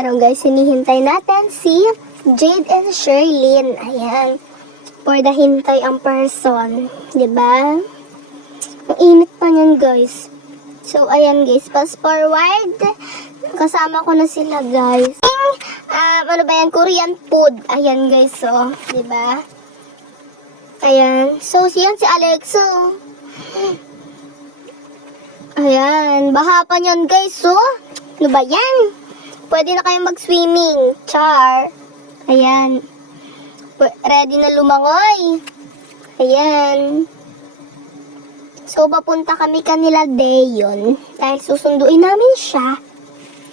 araw guys, hinihintay natin si Jade and Sherlyn. Ayan. For the hintay ang person. Diba? Ang init pa niyan guys. So, ayan guys. Fast forward. Kasama ko na sila guys. Ano ba yan? Korean food. Ayan guys. So, diba? Ayan. So, yan si Alexo. Ayan. Baha pa niyan guys. So, ano ba yan? Pwede na kayong mag-swimming. Char. Ayan. Ready na lumangoy. Ayan. So, papunta kami kanila Dayon. Dahil susunduin namin siya.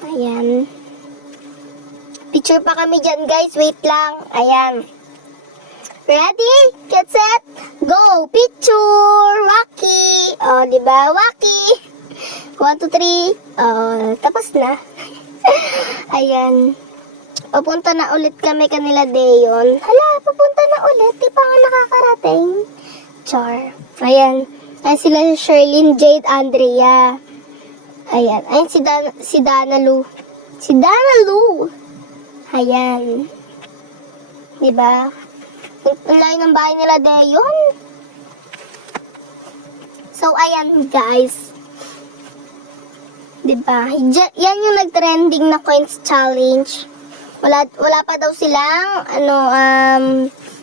Ayan. Picture pa kami dyan, guys. Wait lang. Ayan. Ready? Get set? Go! Picture! Waki! O, diba? Waki! 1, 2, 3. Tapos na. Ayan. Papunta na ulit kami kanila Dayon. Hala, papunta na ulit. Di pa nga nakakarating. Char. Ayan. Ayan sila Sherlyn, Jade, Andrea. Ayan. Ayan si Dana Lu. Si Dana Lu. Ayan. Diba? Ang layo ng bahay nila Dayon. So, ayan guys. Diba? Yan yung nag-trending na coins challenge. Wala pa daw silang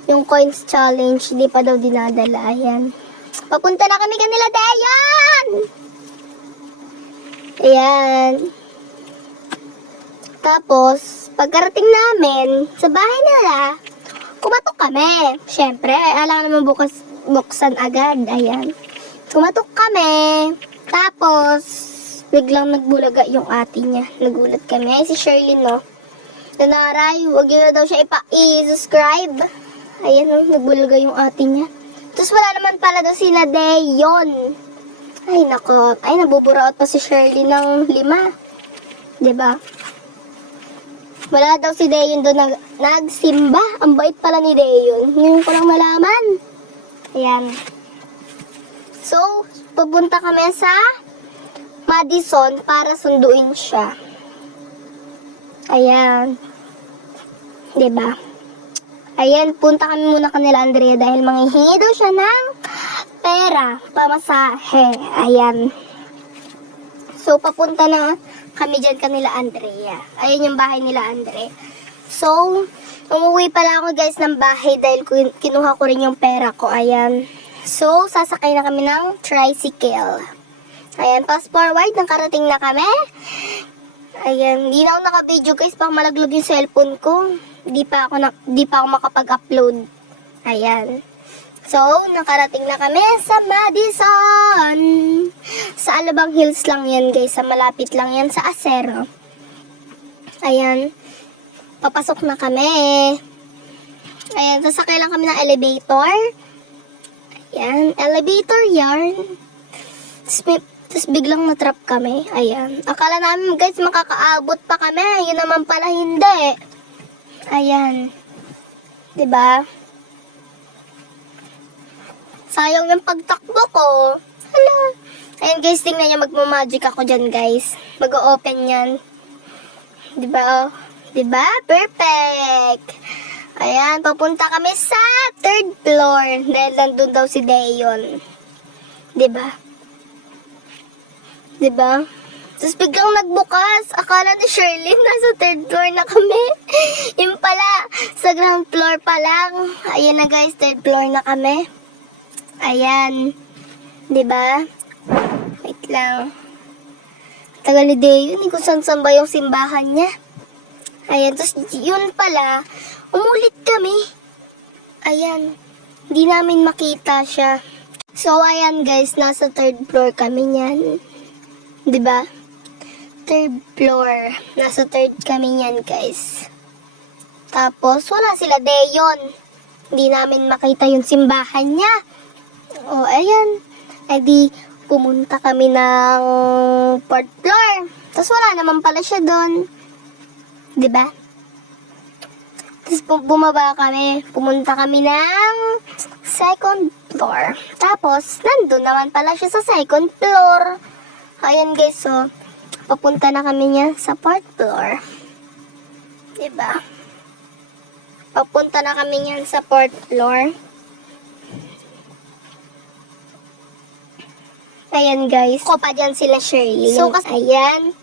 yung coins challenge, hindi pa daw dinadala. Ayan. Papunta na kami kanila Dayan. Ayan. Tapos, pagkarating namin sa bahay nila, kumatok kami. Syempre, alam naman buksan agad. Ayan. Kumatok kami. Tapos, biglang nagbulaga yung ate niya. Nagulat kami. Ay, si Sherlyn, no? Nanaray, huwag yun na daw siya i-subscribe. Ayan, no? Nagbulaga yung ate niya. Tapos wala naman pala daw si Dayon. Ay, nako. Ay, nabuburaot pa si Sherlyn ng 5. Diba? Wala daw si Dayon doon nagsimba. Ang bait pala ni Dayon. Ngayon ko lang malaman. Ayan. So, pupunta kami sa Madison para sunduin siya. Ayan. Diba? Ayan, punta kami muna kanila Andrea dahil manghihingi daw siya ng pera, pamasahe. Ayan. So, papunta na kami dyan kanila Andrea. Ayan yung bahay nila Andrea. So, umuwi pala ako guys ng bahay dahil kinuha ko rin yung pera ko. Ayan. So, sasakay na kami ng tricycle. Ayan, fast forward, nakarating na kami. Ayan, hindi na ako naka-video guys, pang malaglag yung cellphone ko. Di pa ako makapag-upload. Ayan. So, nakarating na kami sa Madison. Sa Alabang Hills lang yan guys, sa malapit lang yan sa Acero. Ayan. Papasok na kami. Ayan, sasakay lang kami ng elevator. Ayan, elevator yarn. Tapos biglang natrap kami. Ayan. Akala namin guys makakaabot pa kami. Yun naman pala hindi. Ayan. Diba? Sayang yung pagtakbo ko. Hala. Ayan guys, tingnan nyo. Magmamagic ako dyan guys. Mag-o-open yan. Diba? Diba? Perfect. Ayan. Papunta kami sa 3rd floor. Dahil nandun daw si Dayon. Diba? Diba? Tapos biglang nagbukas. Akala ni Sherlyn nasa 3rd floor na kami. Yung pala, sa ground floor pa lang. Ayan na guys, 3rd floor na kami. Ayan. Diba? Wait lang. Tagal ni Dayon, kung saan ba yung simbahan niya. Ayan, tapos yun pala, umulit kami. Ayan. Hindi namin makita siya. So, ayan guys, nasa 3rd floor kami niyan. Diba? 3rd floor. Nasa 3rd kami yan, guys. Tapos, wala sila Dayon. Hindi namin makita yung simbahan niya. O, ayan. E di, pumunta kami ng 4th floor. Tapos, wala naman pala siya doon. Diba? Tapos, bumaba kami. Pumunta kami ng 2nd floor. Tapos, nandun naman pala siya sa 2nd floor. Ayan guys, so, papunta na kami niya sa 4th floor. Diba? Papunta na kami niyan sa 4th floor. Ayan guys. Ko pa dyan sila Shirley. So, ayan.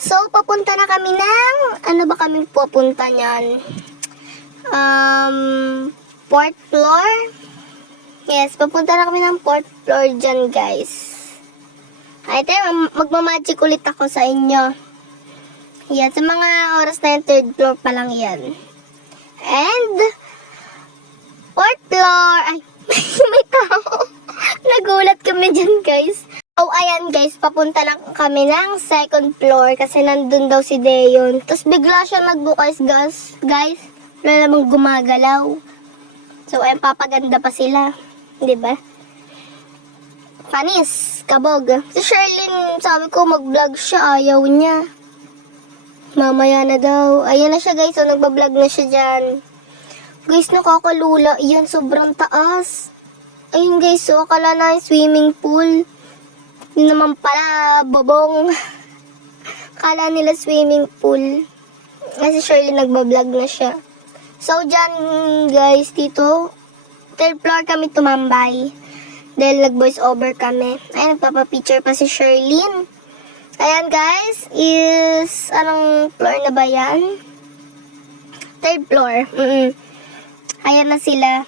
So, papunta na kami ng, ano ba kami pupunta niyan? 4th floor? Yes, papunta na kami ng 4th floor dyan guys. Ay, tayo, magmamagic ulit ako sa inyo. Yan, sa mga oras na yung 3rd floor pa lang yan. And, 4th floor, ay, may tao. Nagulat kami dyan, guys. Oh, ayan, guys, papunta lang kami ng 2nd floor kasi nandun daw si Deon. Tapos bigla siya nagbukas, guys. Wala namang gumagalaw. So, ayan, papaganda pa sila. Diba? Panis, kabog. Si Sherlyn, sabi ko, mag-vlog siya, ayaw niya. Mamaya na daw. Ayan na siya guys. So, nagbablog na siya dyan. Guys, nakakalula. Iyan, sobrang taas. Ayun guys. So, akala na yung swimming pool. Yun naman pala, bobong. Akala nila swimming pool. Kasi Shirley nagbablog na siya. So, dyan guys, dito, 3rd floor kami tumambay. Dahil nag-voice over kami. Ayun, nagpapapicture pa si Sherlyn. Ayan guys, is, anong floor na ba yan? 3rd floor. Ayan na sila.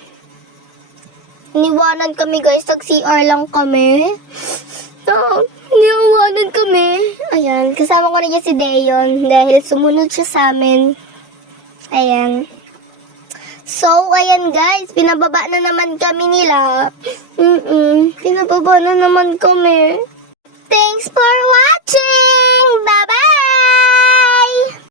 Iniwanan kami guys, tag-CR lang kami. Iniwanan kami. Ayan, kasama ko na niya si Deon dahil sumunod siya sa amin. Ayan. So, ayan guys, pinababa na naman kami nila. Pinababa na naman kami. Thanks for watching!